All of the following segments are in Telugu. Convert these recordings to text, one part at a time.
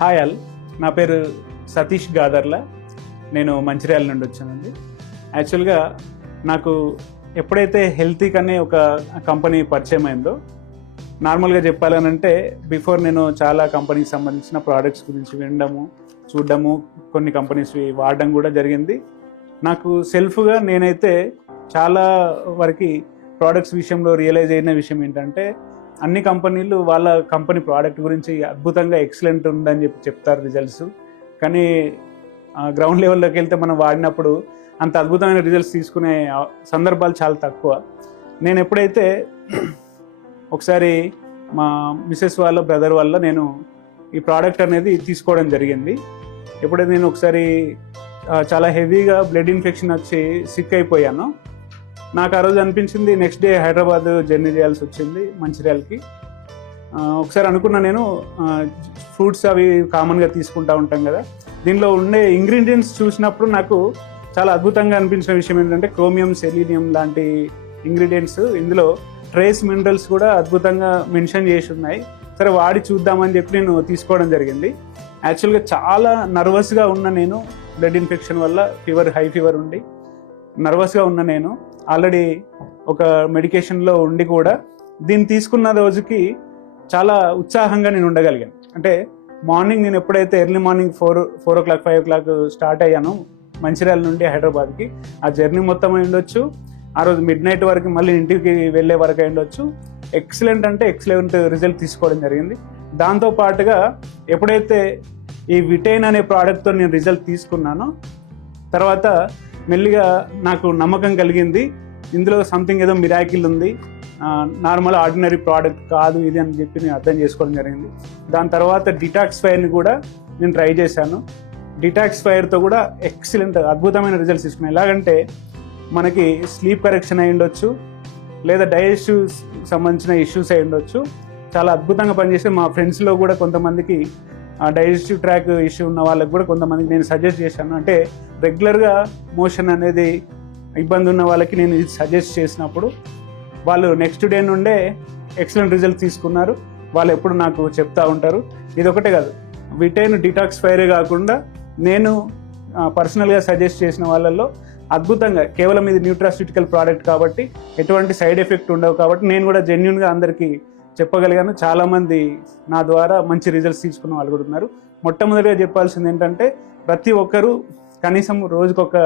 హాయ్ ఆల్, నా పేరు సతీష్ గాదర్ల. నేను మంచిర్యాల నుండి వచ్చానండి. యాక్చువల్గా నాకు ఎప్పుడైతే హెల్తీ అనే ఒక కంపెనీ పరిచయం అయిందో, నార్మల్గా చెప్పాలనంటే బిఫోర్ నేను చాలా కంపెనీకి సంబంధించిన ప్రోడక్ట్స్ గురించి వినడము, చూడడము, కొన్ని కంపెనీస్ వాడడం కూడా జరిగింది. నాకు సెల్ఫ్గా నేనైతే చాలా వరకు ప్రోడక్ట్స్ విషయంలో రియలైజ్ అయిన విషయం ఏంటంటే, అన్ని కంపెనీలు వాళ్ళ కంపెనీ ప్రోడక్ట్ గురించి అద్భుతంగా ఎక్సలెంట్ ఉందని చెప్తారు రిజల్ట్స్. కానీ గ్రౌండ్ లెవెల్లోకి వెళ్తే మనం వాడినప్పుడు అంత అద్భుతమైన రిజల్ట్స్ తీసుకునే సందర్భాలు చాలా తక్కువ. నేను ఎప్పుడైతే ఒకసారి మా మిసెస్ వాళ్ళ బ్రదర్ వల్ల నేను ఈ ప్రోడక్ట్ అనేది తీసుకోవడం జరిగింది. ఎప్పుడైతే నేను ఒకసారి చాలా హెవీగా బ్లడ్ ఇన్ఫెక్షన్ వచ్చి సిక్ అయిపోయాను. నాకు ఆ రోజు అనిపించింది, నెక్స్ట్ డే హైదరాబాద్ జర్నీ చేయాల్సి వచ్చింది మంచిర్యాలకి. ఒకసారి అనుకున్నా, నేను ఫ్రూట్స్ అవి కామన్గా తీసుకుంటూ ఉంటాం కదా, దీనిలో ఉండే ఇంగ్రీడియంట్స్ చూసినప్పుడు నాకు చాలా అద్భుతంగా అనిపించిన విషయం ఏంటంటే, క్రోమియం, సెలీనియం లాంటి ఇంగ్రీడియంట్స్, ఇందులో ట్రేస్ మినరల్స్ కూడా అద్భుతంగా మెన్షన్ చేసి ఉన్నాయి. సరే వాడి చూద్దామని చెప్పి నేను తీసుకోవడం జరిగింది. యాక్చువల్గా చాలా నర్వస్గా ఉన్న నేను, బ్లడ్ ఇన్ఫెక్షన్ వల్ల హై ఫీవర్ ఉండి నర్వస్గా ఉన్న నేను ఆల్రెడీ ఒక మెడికేషన్లో ఉండి కూడా దీన్ని తీసుకున్న రోజుకి చాలా ఉత్సాహంగా నేను ఉండగలిగాను. అంటే మార్నింగ్ నేను ఎప్పుడైతే early morning 4 o'clock 5 o'clock start అయ్యాను మంచిర్యాల నుండి హైదరాబాద్కి, ఆ జర్నీ మొత్తం అయి ఉండొచ్చు, ఆ రోజు మిడ్ నైట్ వరకు మళ్ళీ ఇంటికి వెళ్ళే వరకు అయి ఉండొచ్చు, ఎక్సలెంట్ అంటే ఎక్సలెంట్ రిజల్ట్ తీసుకోవడం జరిగింది. దాంతో పాటుగా ఎప్పుడైతే ఈ విటైన్ అనే ప్రోడక్ట్తో నేను రిజల్ట్ తీసుకున్నానో, తర్వాత మెల్లిగా నాకు నమ్మకం కలిగింది, ఇందులో సంథింగ్ ఏదో మిరాకిల్ ఉంది, నార్మల్ ఆర్డినరీ ప్రోడక్ట్ కాదు ఇది అని చెప్పి నేను అర్థం చేసుకోవడం జరిగింది. దాని తర్వాత డిటాక్స్ఫైర్ని కూడా నేను ట్రై చేశాను. డిటాక్స్ఫైర్తో కూడా ఎక్సలెంట్ అద్భుతమైన రిజల్ట్స్ తీసుకున్నాను. ఎలాగంటే మనకి స్లీప్ కరెక్షన్ అయి ఉండొచ్చు, లేదా డైజెస్టివ్ సంబంధించిన ఇష్యూస్ అయి ఉండొచ్చు, చాలా అద్భుతంగా పనిచేస్తే మా ఫ్రెండ్స్లో కూడా కొంతమందికి డైజెస్టివ్ ట్రాక్ ఇష్యూ ఉన్న వాళ్ళకి కూడా కొంతమందికి నేను సజెస్ట్ చేశాను. అంటే రెగ్యులర్గా మోషన్ అనేది ఇబ్బంది ఉన్న వాళ్ళకి నేను ఇది సజెస్ట్ చేసినప్పుడు వాళ్ళు నెక్స్ట్ డే నుండే ఎక్సలెంట్ రిజల్ట్ తీసుకున్నారు. వాళ్ళు ఎప్పుడు నాకు చెప్తా ఉంటారు. ఇది ఒకటే కాదు, విటైన్ డిటాక్స్ఫైరే కాకుండా నేను పర్సనల్గా సజెస్ట్ చేసిన వాళ్ళల్లో అద్భుతంగా, కేవలం ఇది న్యూట్రాస్యూటికల్ ప్రోడక్ట్ కాబట్టి ఎటువంటి సైడ్ ఎఫెక్ట్ ఉండవు కాబట్టి నేను కూడా జెన్యూన్గా అందరికీ చెప్పగలిగాను. చాలామంది నా ద్వారా మంచి రిజల్ట్స్ తీసుకున్న వాళ్ళు కూడా ఉన్నారు. మొట్టమొదటిగా చెప్పాల్సింది ఏంటంటే, ప్రతి ఒక్కరూ కనీసం రోజుకొక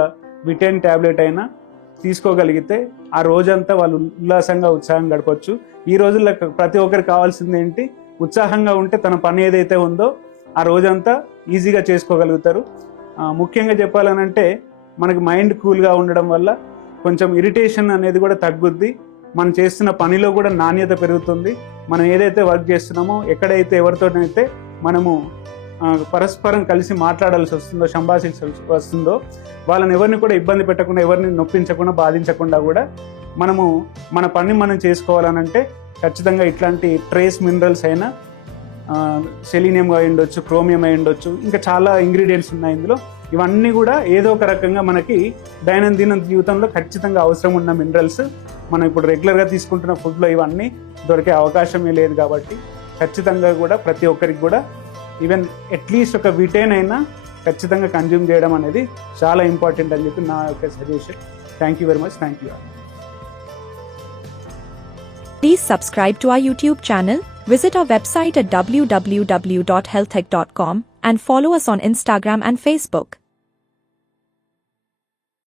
విటైన్ ట్యాబ్లెట్ అయినా తీసుకోగలిగితే ఆ రోజంతా వాళ్ళు ఉల్లాసంగా ఉత్సాహంగా గడపచ్చు. ఈ రోజుల్లో ప్రతి ఒక్కరికి కావాల్సింది ఏంటి, ఉత్సాహంగా ఉంటే తన పని ఏదైతే ఉందో ఆ రోజంతా ఈజీగా చేసుకోగలుగుతారు. ముఖ్యంగా చెప్పాలనంటే మనకి మైండ్ కూల్గా ఉండడం వల్ల కొంచెం ఇరిటేషన్ అనేది కూడా తగ్గుద్ది. మనం చేస్తున్న పనిలో కూడా నాణ్యత పెరుగుతుంది. మనం ఏదైతే వర్క్ చేస్తున్నామో, ఎక్కడైతే ఎవరితోనైతే మనము పరస్పరం కలిసి మాట్లాడాల్సి వస్తుందో, సంభాషించాల్సి వస్తుందో, వాళ్ళని ఎవరిని కూడా ఇబ్బంది పెట్టకుండా, ఎవరిని నొప్పించకుండా, బాధించకుండా కూడా మనము మన పని మనం చేసుకోవాలనంటే ఖచ్చితంగా ఇట్లాంటి ట్రేస్ మినరల్స్ అయినా, సెలీనియం అయి ఉండొచ్చు, క్రోమియం అయి ఉండొచ్చు, ఇంకా చాలా ఇంగ్రీడియంట్స్ ఉన్నాయి ఇందులో. ఇవన్నీ కూడా ఏదో ఒక రకంగా మనకి దైనందిన జీవితంలో ఖచ్చితంగా అవసరం ఉన్న మినరల్స్. మనం ఇప్పుడు రెగ్యులర్గా తీసుకుంటున్న ఫుడ్లో ఇవన్నీ దొరికే అవకాశమే లేదు కాబట్టి ఖచ్చితంగా కూడా ప్రతి ఒక్కరికి కూడా ఈవెన్ అట్లీస్ట్ ఒక విటైన్ అయినా ఖచ్చితంగా కన్జ్యూమ్ చేయడం అనేది చాలా ఇంపార్టెంట్ అని చెప్పి నా యొక్క suggestion. Thank you very much. Thank you. Please subscribe to our YouTube channel, visit our website at www.healthtech.com and follow us on Instagram and Facebook.